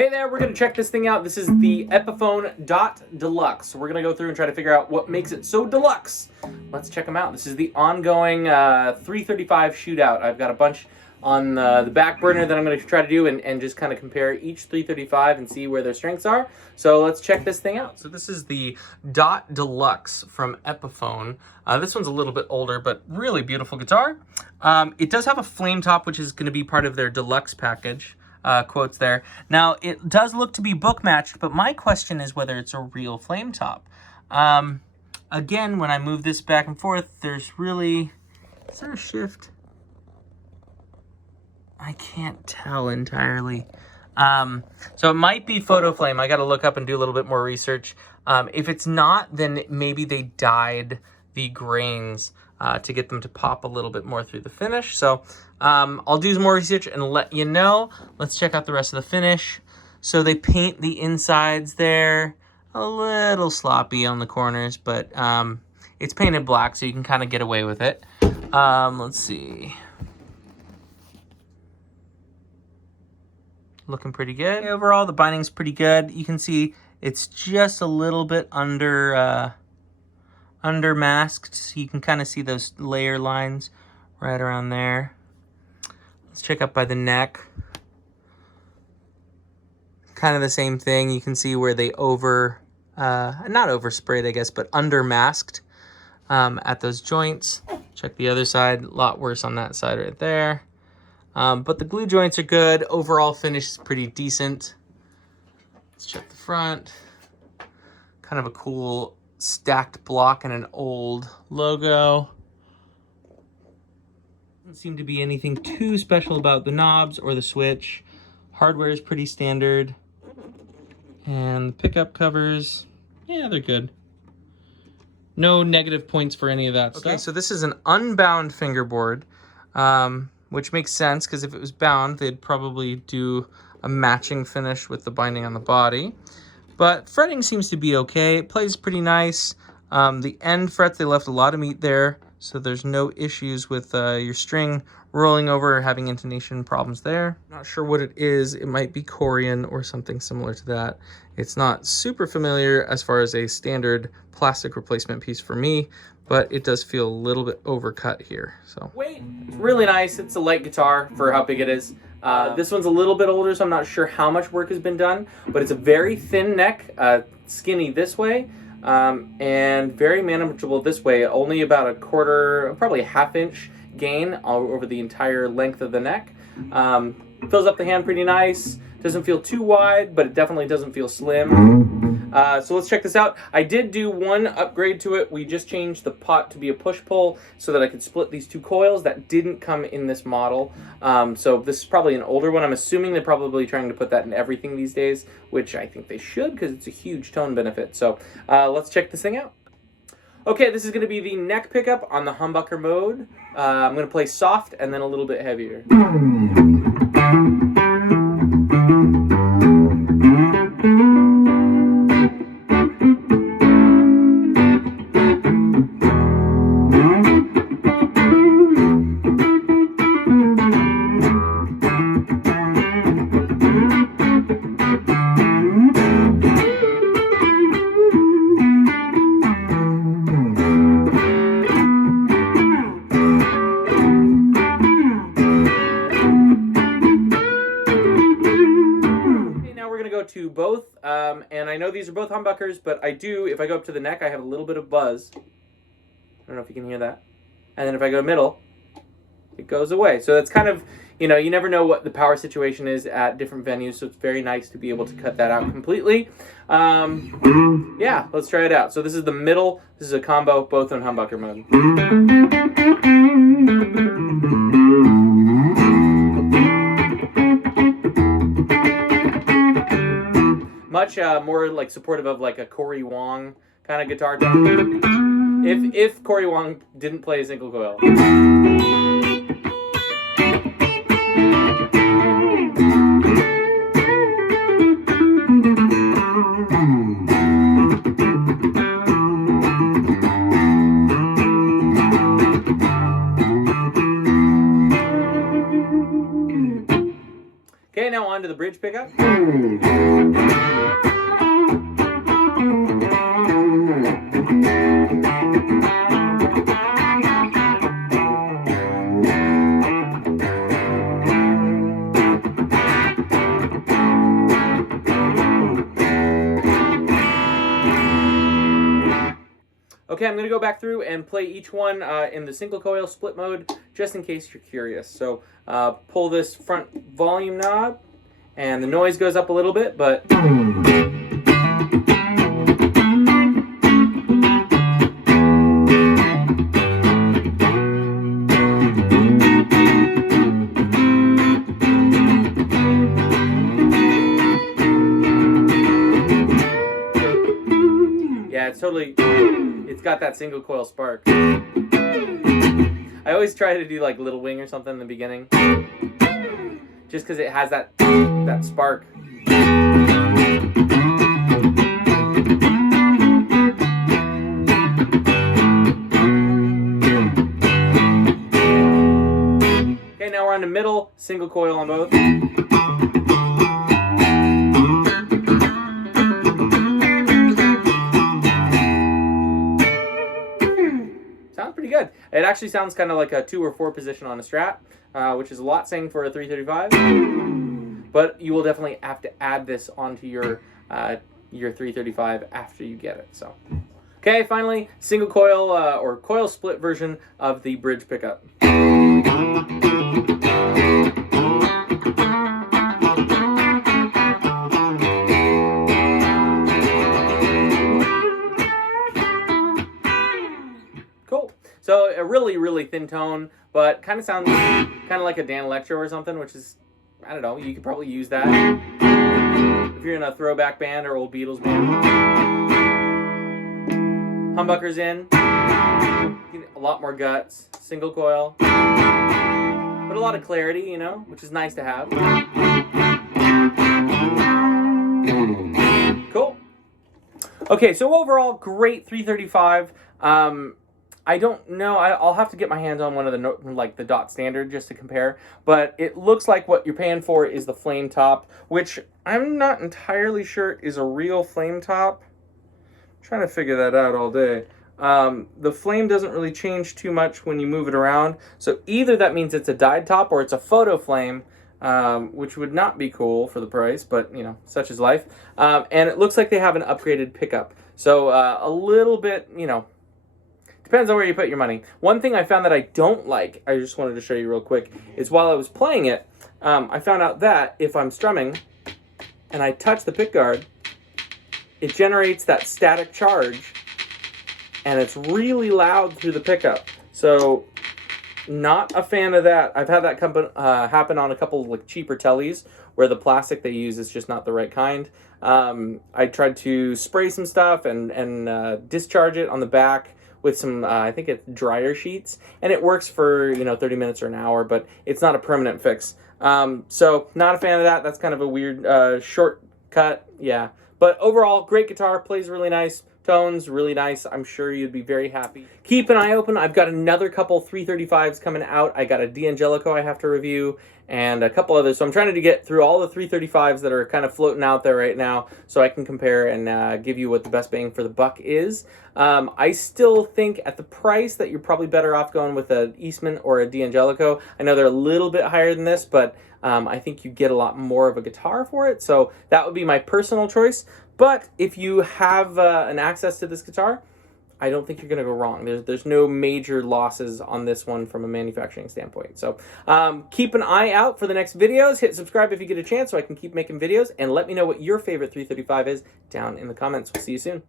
Hey there, we're going to check this thing out. This is the Epiphone Dot Deluxe. We're going to go through and try to figure out what makes it so deluxe. Let's check them out. This is the ongoing 335 shootout. I've got a bunch on the back burner that I'm going to try to do and just kind of compare each 335 and see where their strengths are. So let's check this thing out. So this is the Dot Deluxe from Epiphone. This one's a little bit older, but really beautiful guitar. It does have a flame top, which is going to be part of their deluxe package. Quotes there. Now, it does look to be book matched, but my question is whether it's a real flame top. Again, when I move this back and forth, there's really... Is there a shift? I can't tell entirely. So it might be photo flame. I got to look up and do a little bit more research. If it's not, then maybe they dyed the grains to get them to pop a little bit more through the finish. So I'll do some more research and let you know. Let's check out the rest of the finish. So they paint the insides there, a little sloppy on the corners, but it's painted black, so you can kind of get away with it. Let's see. Looking pretty good. Overall, the binding's pretty good. You can see it's just a little bit under masked, so you can kind of see those layer lines right around there. Let's check up by the neck. Kind of the same thing. You can see where they not oversprayed, I guess, but under masked at those joints. Check the other side. A lot worse on that side right there. But the glue joints are good. Overall finish is pretty decent. Let's check the front. Kind of a cool stacked block and an old logo. Doesn't seem to be anything too special about the knobs or the switch. Hardware is pretty standard. And the pickup covers, yeah, they're good. No negative points for any of that stuff. Okay, so this is an unbound fingerboard, which makes sense because if it was bound, they'd probably do a matching finish with the binding on the body. But fretting seems to be okay. It plays pretty nice. The end frets, they left a lot of meat there, so there's no issues with your string rolling over or having intonation problems there. Not sure what it is. It might be Corian or something similar to that. It's not super familiar as far as a standard plastic replacement piece for me, but it does feel a little bit overcut here. So weight, really nice. It's a light guitar for how big it is. This one's a little bit older, so I'm not sure how much work has been done, but it's a very thin neck, skinny this way, and very manageable this way. Only about a quarter, probably a half-inch gain all over the entire length of the neck. Fills up the hand pretty nice. Doesn't feel too wide, but it definitely doesn't feel slim. So let's check this out. I did do one upgrade to it. We just changed the pot to be a push-pull so that I could split these two coils. That didn't come in this model. So this is probably an older one. I'm assuming they're probably trying to put that in everything these days, which I think they should because it's a huge tone benefit. So let's check this thing out. Okay, this is going to be the neck pickup on the humbucker mode. I'm going to play soft and then a little bit heavier. To both, and I know these are both humbuckers, but I do, if I go up to the neck, I have a little bit of buzz. I don't know if you can hear that. And then if I go middle, it goes away. So that's kind of, you know, you never know what the power situation is at different venues, so it's very nice to be able to cut that out completely. Yeah, let's try it out. So this is the middle, this is a combo, both in humbucker mode. Much more like supportive of like a Corey Wong kind of guitar tone. If Corey Wong didn't play a single coil. Okay, now on to the bridge pickup. Okay, I'm going to go back through and play each one in the single coil split mode, just in case you're curious. So pull this front volume knob, and the noise goes up a little bit, but... yeah, it's totally... it's got that single coil spark. I always try to do like Little Wing or something in the beginning, just because it has that spark. Okay, now we're on the middle, single coil on both. Sounds pretty good. It actually sounds kind of like a 2 or 4 position on a Strat, which is a lot saying for a 335. But you will definitely have to add this onto your 335 after you get it. So, okay, finally, single coil or coil split version of the bridge pickup. Cool. So a really, really thin tone, but kind of sounds kind of like a Dan Electro or something, which is, I don't know, you could probably use that if you're in a throwback band or old Beatles band. Humbuckers in, a lot more guts, single coil, but a lot of clarity, you know, which is nice to have. Cool. Okay, so overall, great 335. I don't know. I'll have to get my hands on one of the Dot Standard just to compare. But it looks like what you're paying for is the flame top, which I'm not entirely sure is a real flame top. I'm trying to figure that out all day. The flame doesn't really change too much when you move it around. So either that means it's a dyed top or it's a photo flame, which would not be cool for the price, but you know, such is life. And it looks like they have an upgraded pickup. So a little bit, you know, depends on where you put your money. One thing I found that I don't like, I just wanted to show you real quick, is while I was playing it, I found out that if I'm strumming and I touch the pick guard, it generates that static charge, and it's really loud through the pickup. So, not a fan of that. I've had that happen on a couple of like cheaper tellies where the plastic they use is just not the right kind. I tried to spray some stuff and discharge it on the back with some, I think it's dryer sheets, and it works for, you know, 30 minutes or an hour, but it's not a permanent fix. So not a fan of that. That's kind of a weird shortcut, yeah. But overall, great guitar, plays really nice, tones really nice. I'm sure you'd be very happy. Keep an eye open. I've got another couple 335s coming out. I got a D'Angelico I have to review, and a couple others. So I'm trying to get through all the 335s that are kind of floating out there right now so I can compare and give you what the best bang for the buck is. I still think at the price that you're probably better off going with an Eastman or a D'Angelico. I know they're a little bit higher than this, but I think you get a lot more of a guitar for it. So that would be my personal choice. But if you have an access to this guitar, I don't think you're going to go wrong. There's no major losses on this one from a manufacturing standpoint. So keep an eye out for the next videos. Hit subscribe if you get a chance so I can keep making videos. And let me know what your favorite 335 is down in the comments. We'll see you soon.